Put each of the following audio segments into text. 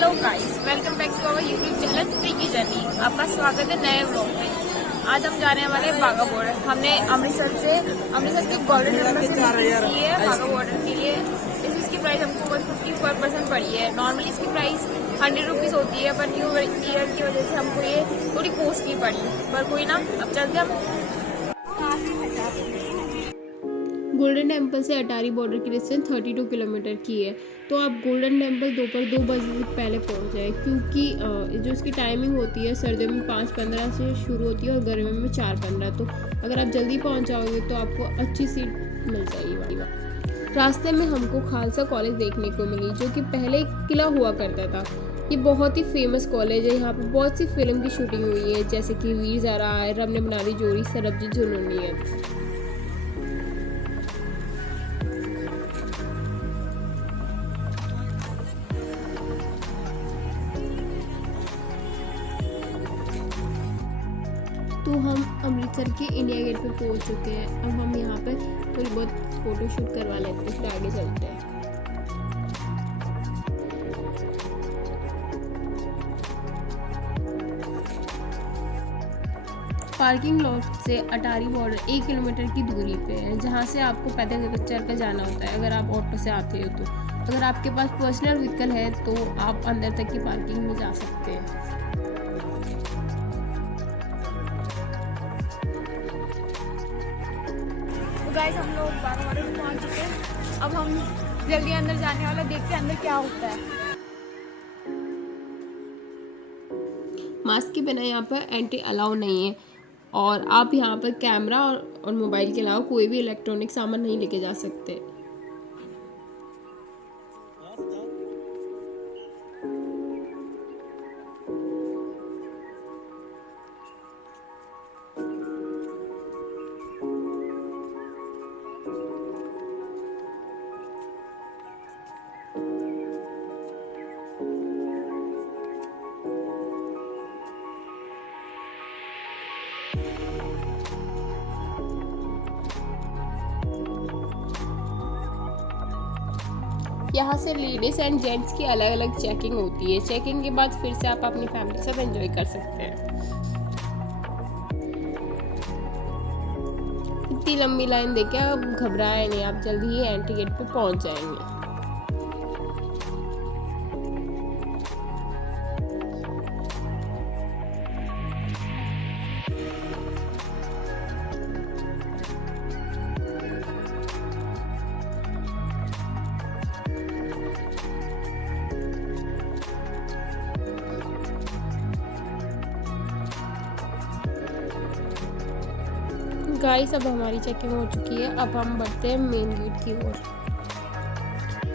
Hello guys, welcome back to our YouTube channel tree की journey. आपका स्वागत है नए व्लॉग में। आज हम जाने वाले हैं बाघा बॉर्डर। हमने अमृतसर के गोल्डन टेम्पल से की है बाघा बॉर्डर के लिए। इसकी प्राइस हमको 150 पर पर्सन पड़ी है। नॉर्मली इसकी प्राइस 100 रुपीज़ होती है, पर न्यू ईयर की वजह से हमको ये थोड़ी कॉस्टली पड़ी, पर कोई ना। अब चलते हम। गोल्डन टेम्पल से अटारी बॉर्डर की डिस्टेंस 32 किलोमीटर की है। तो आप गोल्डन टेम्पल दोपहर 2 बजे से पहले पहुंच जाए, क्योंकि जो इसकी टाइमिंग होती है सर्दियों में 5:15 से शुरू होती है और गर्मियों में 4:15। तो अगर आप जल्दी पहुंच जाओगे तो आपको अच्छी सीट मिल जाएगी। रास्ते में हमको खालसा कॉलेज देखने को मिली, जो कि पहले एक किला हुआ करता था। ये बहुत ही फेमस कॉलेज है। यहाँ पर बहुत सी फिल्म की शूटिंग हुई है, जैसे कि वीर ज़ारा, रब ने बना दी जोड़ी, सरबजीत जुनूनी है। तो हम अमृतसर के इंडिया गेट पे पहुंच चुके हैं। अब हम यहाँ पर थोड़ी बहुत फ़ोटो शूट करवा लेते हैं, फिर आगे चलते हैं। पार्किंग लॉट से अटारी बॉर्डर 1 किलोमीटर की दूरी पे है, जहाँ से आपको पैदल चल कर जाना होता है अगर आप ऑटो से आते हो तो। अगर आपके पास पर्सनल व्हीकल है तो आप अंदर तक की पार्किंग में जा सकते हैं। गाइस, हम लोग बाघा बॉर्डर में पहुंच चुके हैं। अब हम जल्दी अंदर जाने वाला, देखते हैं अंदर क्या होता है। मास्क के बिना यहाँ पर एंट्री अलाउ नहीं है, और आप यहाँ पर कैमरा और मोबाइल के अलावा कोई भी इलेक्ट्रॉनिक सामान नहीं लेके जा सकते। यहाँ से लेडीज़ एंड जेंट्स की अलग अलग चेकिंग होती है। चेकिंग के बाद फिर से आप अपनी फैमिली के साथ एंजॉय कर सकते हैं। इतनी लंबी लाइन देखे आप घबराए नहीं, आप जल्दी ही एंट्री गेट पे पहुँच जाएंगे। गाइस, अब हमारी चेकिंग हो चुकी है। अब हम बढ़ते हैं मेन गेट की ओर।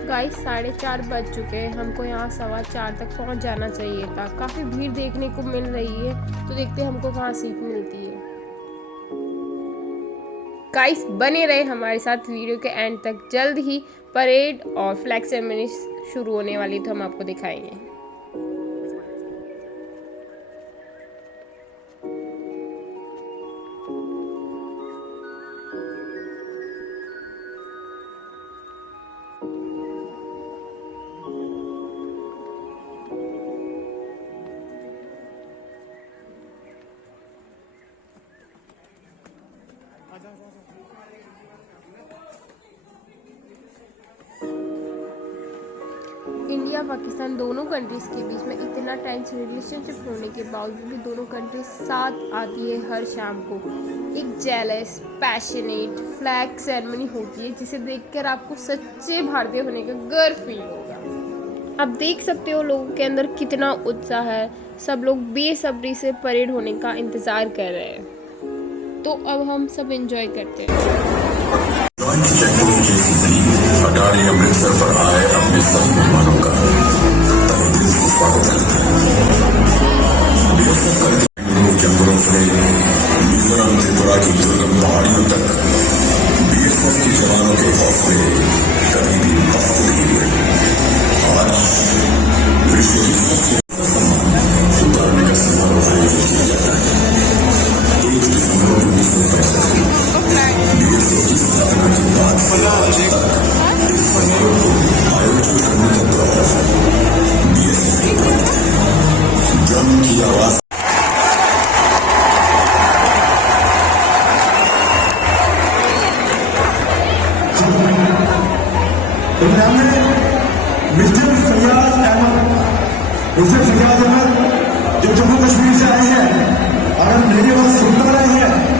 गाइस, 4:30 बज चुके हैं। हमको यहाँ 4:15 तक पहुँच जाना चाहिए था। काफ़ी भीड़ देखने को मिल रही है, तो देखते हैं हमको कहाँ सीट मिलती है। गाइस, बने रहे हमारे साथ वीडियो के एंड तक। जल्द ही परेड और फ्लैग सेरेमनी शुरू होने वाली, तो हम आपको दिखाएंगे। इंडिया पाकिस्तान दोनों कंट्रीज़ के बीच में इतना टेंस रिलेशनशिप होने के बावजूद भी दोनों कंट्रीज साथ आती है हर शाम को। एक जेलस पैशनेट फ्लैग सेरेमनी होती है, जिसे देखकर आपको सच्चे भारतीय होने का गर्व फील होगा। आप देख सकते हो लोगों के अंदर कितना उत्साह है। सब लोग बेसब्री से परेड होने का इंतज़ार कर रहे हैं। तो अब हम सब एंजॉय करते हैं। अटारी अमृतसर पर आए अपने सब मेहमानों का तहे दिल से स्वागत करते हैं। जंगलों से मिजोरम त्रिपुरा की दुर्गम पहाड़ियों तक बीएसएफ के जवानों के हौसले कभी भी पस्त नहीं हुए। आज विश्व की सबसे सम्मान उतारने का समारोह आयोजित किया जाता है। 1 दिसंबर 1965 बीएसएफ की स्थापना के बाद आज तक इस समारोह को आयोजित करने का प्रयास उससे फरियाद अहमद जो जम्मू कश्मीर से आए हैं, अगर मेरी बात सुनता रहे हैं